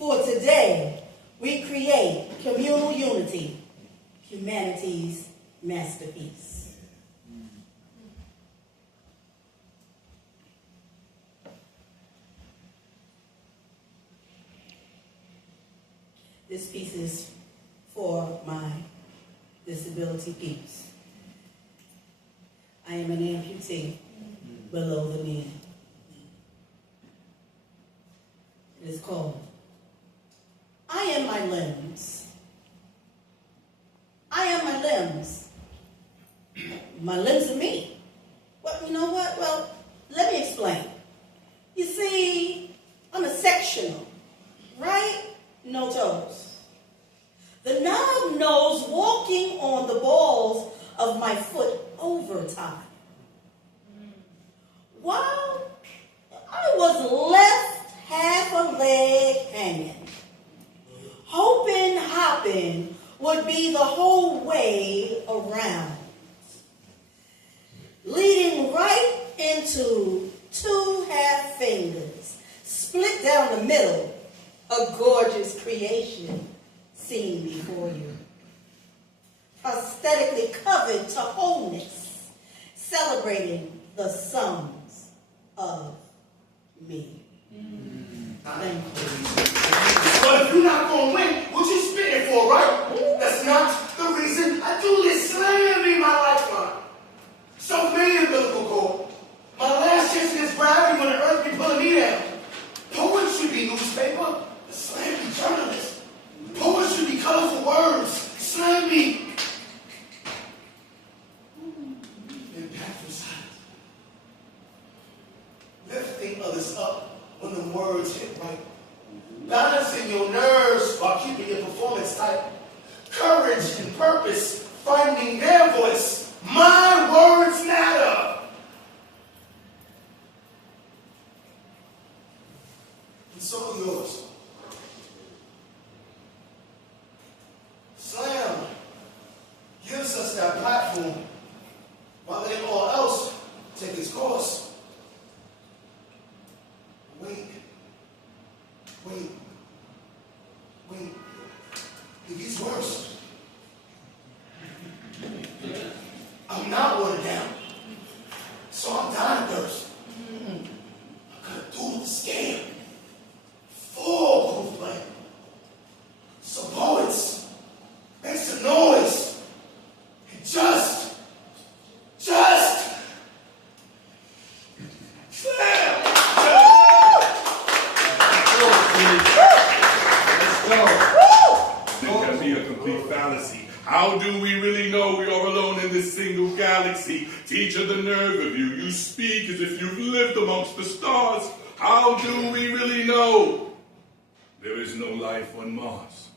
For today, we create communal unity, humanity's masterpiece. This piece is for my disability peeps. I am an amputee below the knee. It is called, I am my limbs. I am my limbs. My limbs are me. Well, you know what? Well, let me explain. You see, I'm a sectional, right? No toes. The knob nose walking on the balls of my foot over time. While I was left half a leg hanging, hoping hopping would be the whole way around, leading right into two half fingers, split down the middle, a gorgeous creation seen before you, prosthetically covered to wholeness, celebrating the sums of me. Thank you. But if you're not going to win, what you spitting for, right? That's not the reason I do this. Slam me my lifeline. Self-made umbilical cord. My last chance against gravity when the earth be pulling me down. Poets should be newspaper. Slam me journalist. Poets should be colorful words. Slam me. Impactful silence. Lifting others up when the words hit right. Balancing your nerves while keeping your performance tight. Courage and purpose, finding their voice. My words matter. And so are yours. Slam gives us that platform while letting all else take its course. Wait. It gets worse. I'm not watered down, so I'm dying thirst. I could do the scam. Full proof plan. So poets, make some noise. And just slam. This can be a complete fallacy. How do we really know we are alone in this single galaxy? Teacher, the nerve of you. You speak as if you've lived amongst the stars. How do we really know? There is no life on Mars.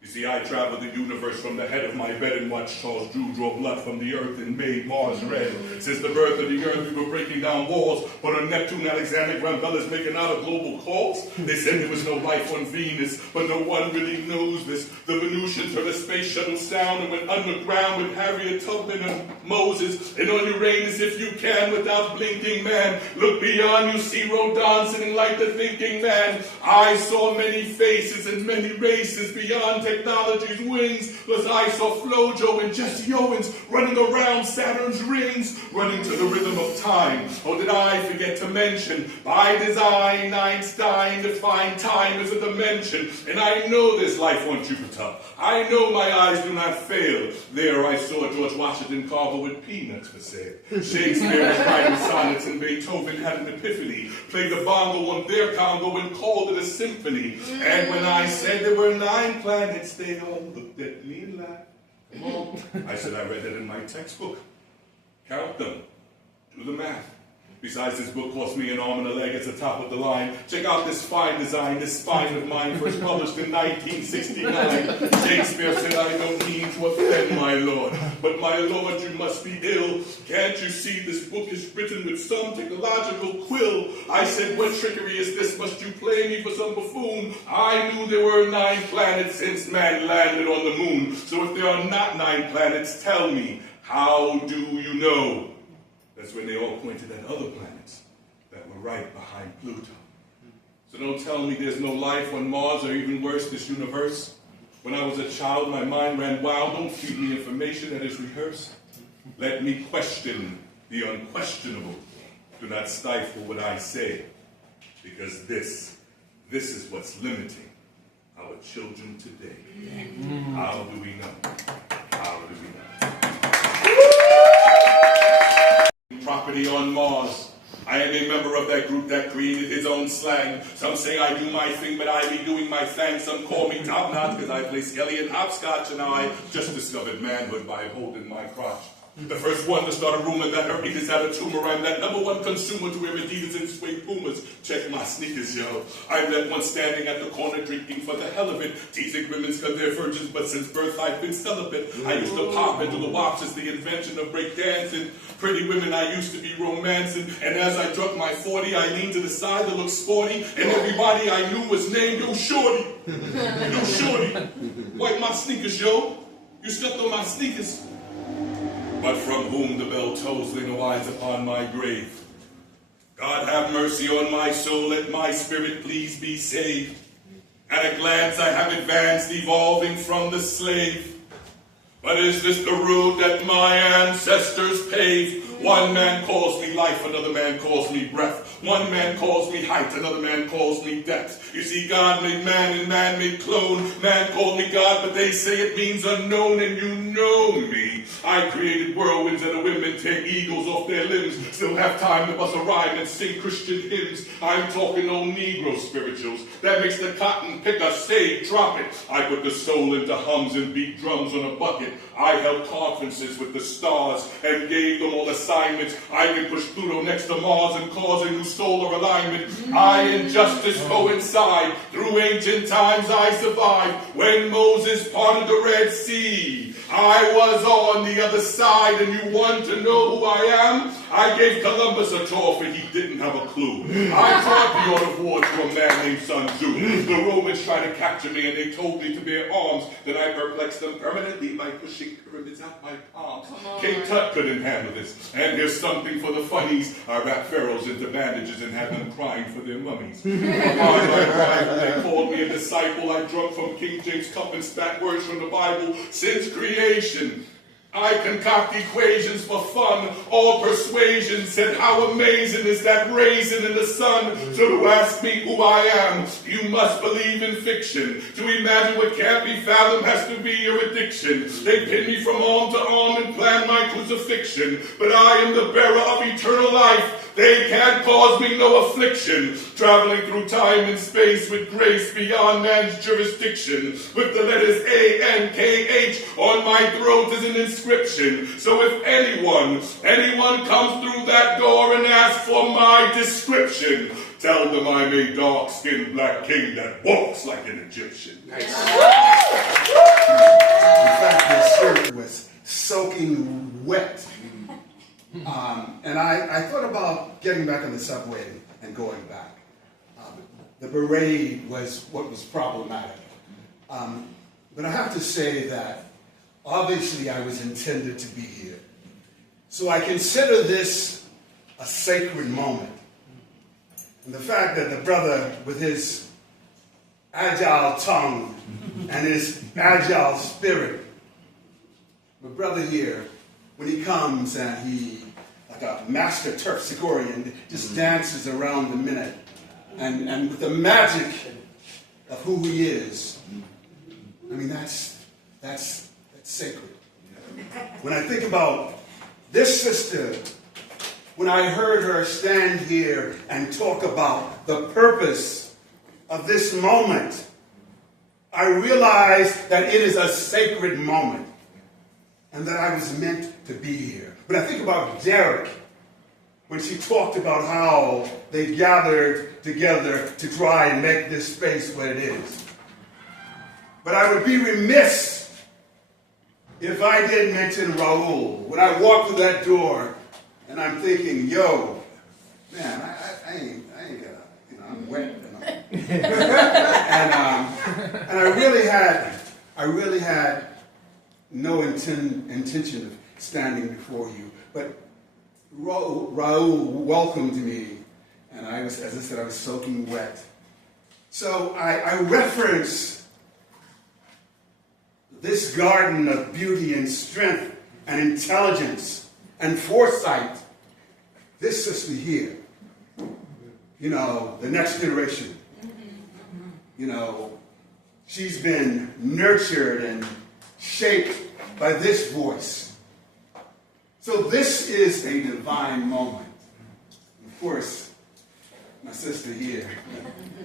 You see, I traveled the universe from the head of my bed and watched Charles Drew draw blood from the earth and made Mars red. Since the birth of the earth, we were breaking down walls, but on Neptune, Alexander Graham Bell is making out a global cause. They said there was no life on Venus, but no one really knows this. The Venusians heard a space shuttle sound and went underground with Harriet Tubman and Moses. And on Uranus, if you can, without blinking, man, look beyond, you see Rodin sitting like the thinking man. I saw many faces and many races beyond technology's wings, plus I saw Flojo and Jesse Owens running around Saturn's rings, running to the rhythm of time. Oh, did I forget to mention, by design, Einstein defined time as a dimension, and I know there's life on Jupiter. I know my eyes do not fail. There I saw George Washington Carver with peanuts for sale. Shakespeare was writing sonnets and Beethoven had an epiphany, played the bongo on their Congo and called it a symphony. And when I said there were 9 planets, they all looked at me and laughed. Come on. I said, I read that in my textbook. Count them. Do the math. Besides, this book cost me an arm and a leg. It's the top of the line. Check out this fine design, this spine of mine, first published in 1969. Shakespeare said, I don't mean to offend my lord, but my lord, you must be ill. Can't you see this book is written with some technological quill? I said, what trickery is this? Must you play me for some buffoon? I knew there were 9 planets since man landed on the moon. So if there are not 9 planets, tell me, how do you know? That's when they all pointed at other planets that were right behind Pluto. So don't tell me there's no life on Mars, or even worse, this universe. When I was a child, my mind ran wild. Don't feed me information that is rehearsed. Let me question the unquestionable. Do not stifle what I say, because this is what's limiting our children today. How do we know? How do we know? Property on Mars. I am a member of that group that created his own slang. Some say I do my thing, but I be doing my thing. Some call me top-notch because I play skelly and hopscotch, and I just discovered manhood by holding my crotch. The first one to start a rumor that Hercules had a tumor. I'm that #1 consumer to wear Adidas and suede Pumas. Check my sneakers, yo. I'm that one standing at the corner drinking for the hell of it. Teasing women because they're virgins, but since birth I've been celibate. I used to pop into the wops as the invention of breakdancing. Pretty women I used to be romancing. And as I drunk my 40, I leaned to the side to look sporty. And everybody I knew was named Yo Shorty. Yo Shorty. Wipe my sneakers, yo. You stepped on my sneakers. But from whom the bell tolls, lay no eyes upon my grave. God have mercy on my soul, let my spirit please be saved. At a glance I have advanced, evolving from the slave. But is this the road that my ancestors paved? One man calls me life, another man calls me breath. One man calls me height, another man calls me depth. You see, God made man and man made clone. Man called me God, but they say it means unknown, and you know me. I created whirlwinds and the women take eagles off their limbs. Still have time to bust a rhyme and sing Christian hymns. I'm talking old Negro spirituals. That makes the cotton picker say, drop it. I put the soul into hums and beat drums on a bucket. I held conferences with the stars and gave them all assignments. I can push Pluto next to Mars and cause a new solar alignment. I and justice coincide. Through ancient times I survived. When Moses parted the Red Sea, I was on the other side, and you want to know who I am? I gave Columbus a tour, for he didn't have a clue. I taught the art of war to a man named Sun Tzu. The Romans tried to capture me, and they told me to bear arms. Then I perplexed them permanently by pushing pyramids out my palms. King Tut couldn't handle this. And here's something for the funnies. I wrapped pharaohs into bandages and had them crying for their mummies. Upon my arrival, they called me a disciple. I drunk from King James' cup and spat words from the Bible. Since creation, I concoct equations for fun. All persuasion said, how amazing is that raisin in the sun? So to ask me who I am, you must believe in fiction. To imagine what can't be fathomed has to be your addiction. They pin me from arm to arm and plan my crucifixion. But I am the bearer of eternal life. They can't cause me no affliction. Traveling through time and space with grace beyond man's jurisdiction. With the letters A-N-K-H on my throat is an inscription. So if anyone comes through that door and asks for my description, tell them I'm a dark-skinned black king that walks like an Egyptian. Nice. In fact, his shirt was soaking wet. And I thought about getting back on the subway and going back. The parade was what was problematic. But I have to say that obviously I was intended to be here. So I consider this a sacred moment. And the fact that the brother with his agile tongue and his agile spirit, my brother here, when he comes and he, like a master Terpsichorean, just dances around the minute. And with the magic of who he is, I mean, that's sacred. When I think about this sister, when I heard her stand here and talk about the purpose of this moment, I realized that it is a sacred moment and that I was meant to be here. But I think about Derek when she talked about how they gathered together to try and make this space what it is. But I would be remiss if I didn't mention Raul. When I walked through that door and I'm thinking, yo, man, I ain't gonna, I'm wet. And I really had no intention of standing before you. But Raul welcomed me, and I was, as I said, I was soaking wet. So I reference this garden of beauty and strength and intelligence and foresight. This sister here, you know, the next generation, you know, she's been nurtured and shaped by this voice. So this is a divine moment. Of course, my sister here,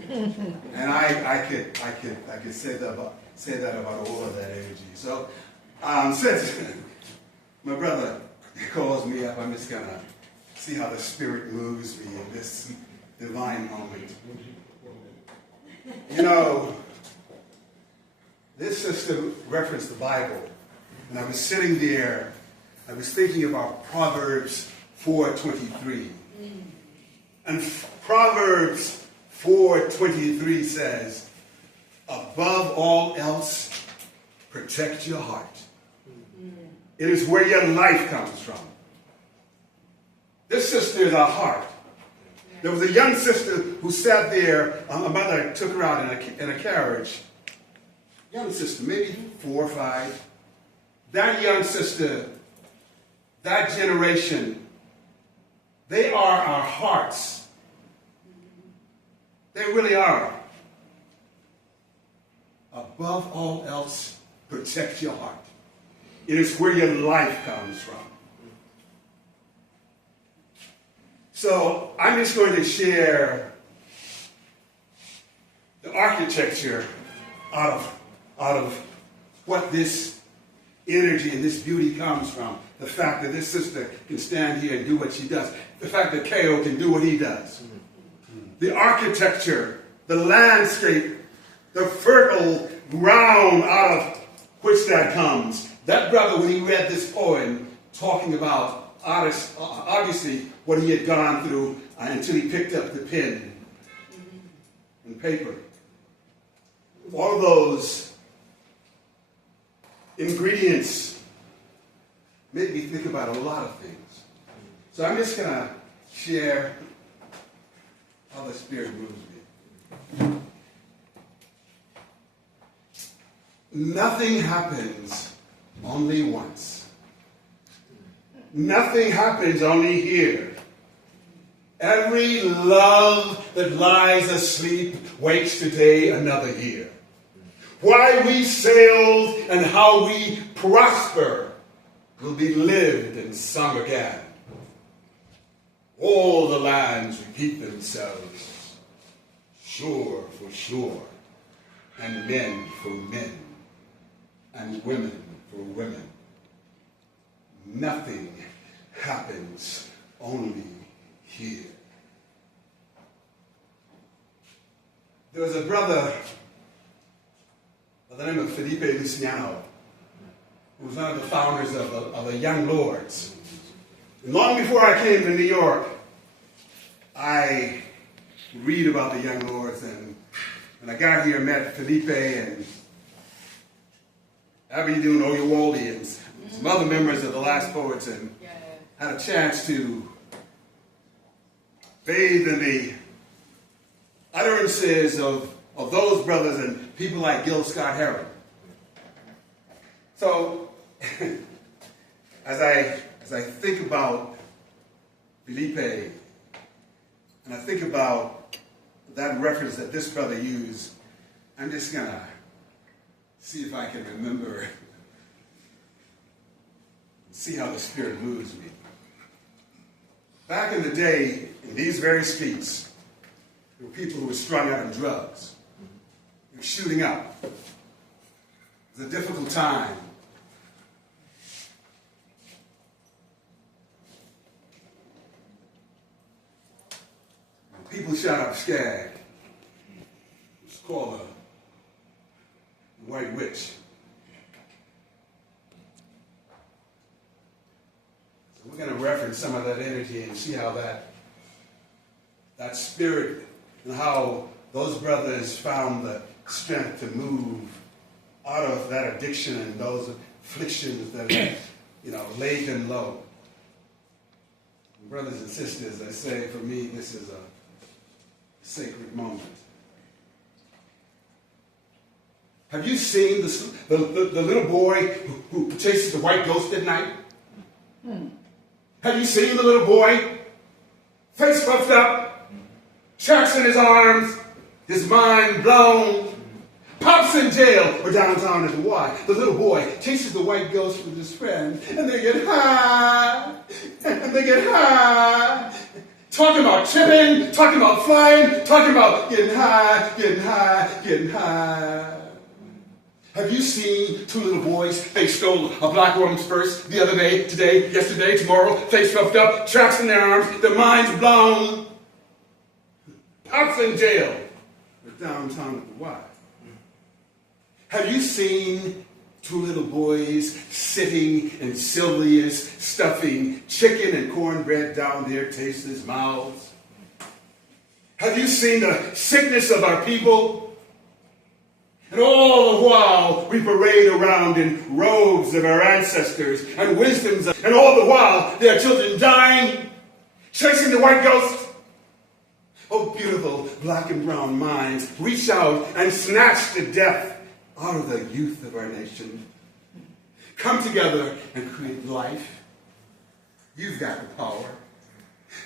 and I could say that about all of that energy. So since my brother calls me up, I'm just gonna see how the Spirit moves me in this divine moment. You know, this sister referenced the Bible, and I was sitting there, I was thinking about Proverbs 4:23. And Proverbs 4:23 says, above all else, protect your heart. It is where your life comes from. This sister is our heart. There was a young sister who sat there. A mother took her out in a carriage. Young sister, maybe 4 or 5. That young sister, that generation, they are our hearts. They really are. Above all else, protect your heart. It is where your life comes from. So I'm just going to share the architecture out of what this energy and this beauty comes from. The fact that this sister can stand here and do what she does. The fact that K.O. can do what he does. The architecture, the landscape, the fertile ground out of which that comes. That brother, when he read this poem, talking about obviously what he had gone through until he picked up the pen and paper. All of those ingredients made me think about a lot of things. So I'm just going to share how the Spirit moves me. Nothing happens only once. Nothing happens only here. Every love that lies asleep wakes today another year. Why we sailed and how we prosper will be lived and sung again. All the lands repeat themselves, shore for shore, and men for men, and women for women. Nothing happens only here. There was a brother by the name of Felipe Luciano, who was one of the founders of the Young Lords. And long before I came to New York, I read about the Young Lords, and when I got here, met Felipe and Abidun Oyewole and some other members of the Last Poets, and had a chance to bathe in the utterances of those brothers and people like Gil Scott-Heron. So, as I think about Felipe, and I think about that reference that this brother used, I'm just going to see if I can remember, see how the Spirit moves me. Back in the day, in these very streets, there were people who were strung out on drugs. They were shooting up. It was a difficult time. People shot up Skag. It was called a White Witch. So we're going to reference some of that energy and see how that spirit and how those brothers found the strength to move out of that addiction and those afflictions that laid them low. Brothers and sisters, I say, for me, this is a sacred moment. Have you seen the little boy who chases the white ghost at night? Have you seen the little boy? Face puffed up, sharks in his arms, his mind blown, pops in jail or downtown at the Y. The little boy chases the white ghost with his friend, and they get high, and they get high. Talking about tripping, talking about flying, talking about getting high, getting high, getting high. Have you seen two little boys? They stole a black woman's purse the other day, today, yesterday, tomorrow, face puffed up, tracks in their arms, their minds blown. Pops in jail. Or downtown at the Y. Have you seen two little boys sitting in Sylvia's stuffing chicken and cornbread down their tasteless mouths? Have you seen the sickness of our people? And all the while, we parade around in robes of our ancestors and wisdoms, and all the while, there are children dying, chasing the white ghost. Oh, beautiful black and brown minds, reach out and snatch the death out of the youth of our nation. Come together and create life. You've got the power.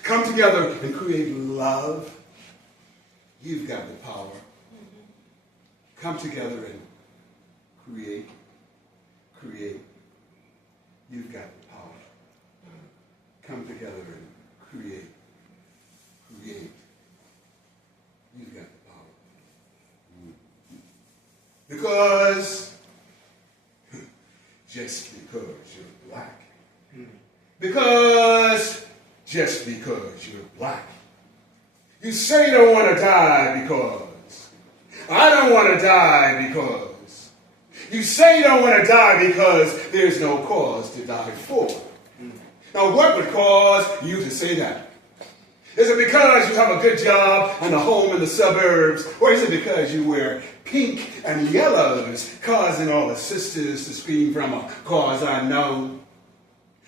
Come together and create love. You've got the power. Come together and create. You've got the power. Come together and create. You've got the power. Because, just because you're black. Because, just because you're black. You say you don't want to die because. I don't want to die because. You say you don't want to die because there's no cause to die for. Now, what would cause you to say that? Is it because you have a good job and a home in the suburbs? Or is it because you wear pink and yellows, causing all the sisters to scream from a cause unknown?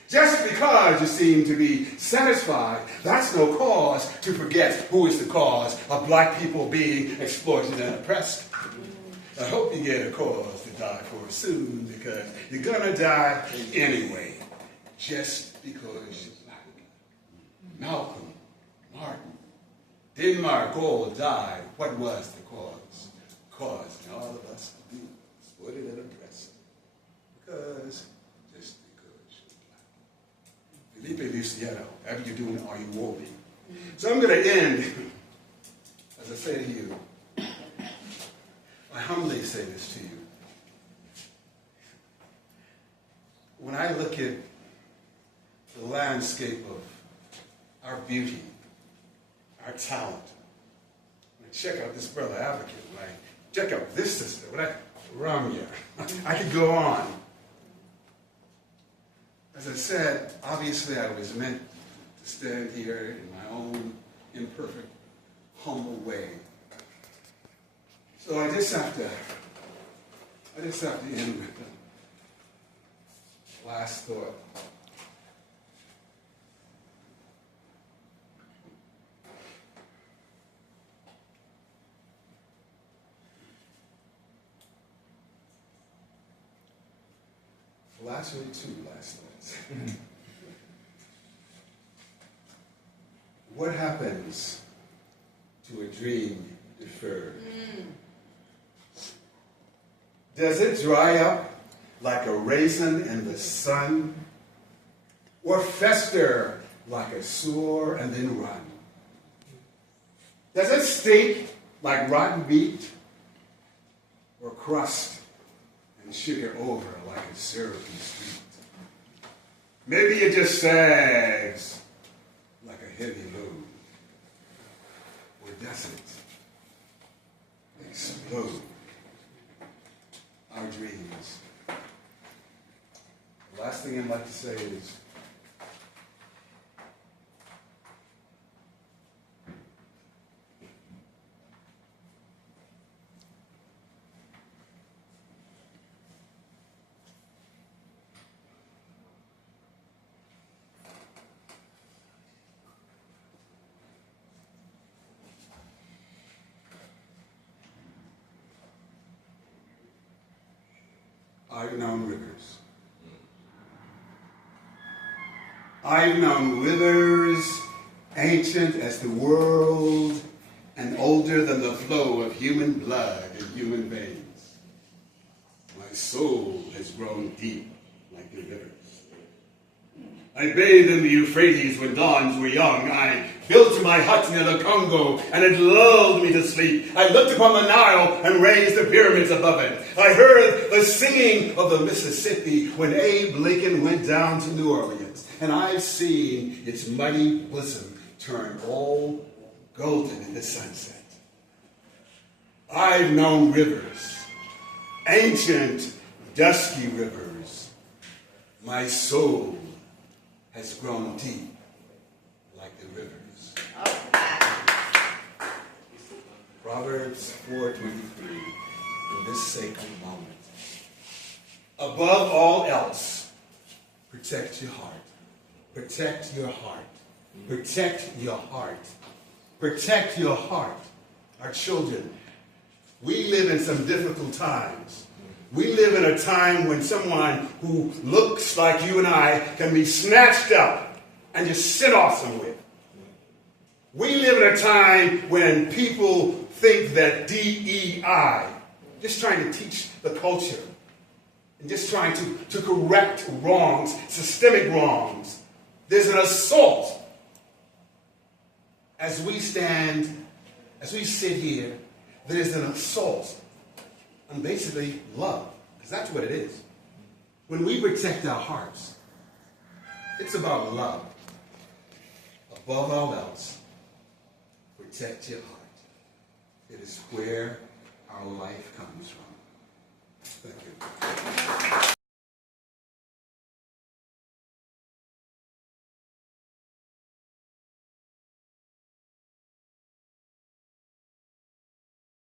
Just because you seem to be satisfied, that's no cause to forget who is the cause of black people being exploited and oppressed. I hope you get a cause to die for soon, because you're gonna die anyway, just because you're black. Malcolm, Martin, Denmark all died. What was the cause? Causing all of us to be exploited and oppressed. Because Felipe Luciano, after you're doing Are You Woven? So I'm going to end, as I say to you, I humbly say this to you. When I look at the landscape of our beauty, our talent, when I check out this brother Advocate, when I check out this sister, when I, Ramya, I could go on. As I said, obviously I was meant to stand here in my own imperfect, humble way. So I just have to end with the last thought. Well, actually, two last thoughts. What happens to a dream deferred? Does it dry up like a raisin in the sun? Or fester like a sore and then run? Does it stink like rotten meat? Or crust and sugar over like a syrupy sweet? Maybe it just sags like a heavy load. Or does it explode? Our dreams. The last thing I'd like to say is, I've known rivers. I've known rivers ancient as the world and older than the flow of human blood in human veins. My soul has grown deep like the rivers. I bathed in the Euphrates when dawns were young. I built my hut near the Congo, and it lulled me to sleep. I looked upon the Nile and raised the pyramids above it. I heard the singing of the Mississippi when Abe Lincoln went down to New Orleans. And I've seen its muddy bosom turn all golden in the sunset. I've known rivers, ancient, dusky rivers. My soul has grown deep like the rivers. Proverbs 4:23, in this sacred moment. Above all else, protect your heart. Protect your heart. Protect your heart. Protect your heart. Our children, we live in some difficult times. We live in a time when someone who looks like you and I can be snatched up and just sent off somewhere. We live in a time when people think that DEI, just trying to teach the culture, and just trying to correct wrongs, systemic wrongs. There's an assault. As we sit here, there's an assault on basically love, because that's what it is. When we protect our hearts, it's about love. Above all else, protect your heart. It is where our life comes from. Thank you.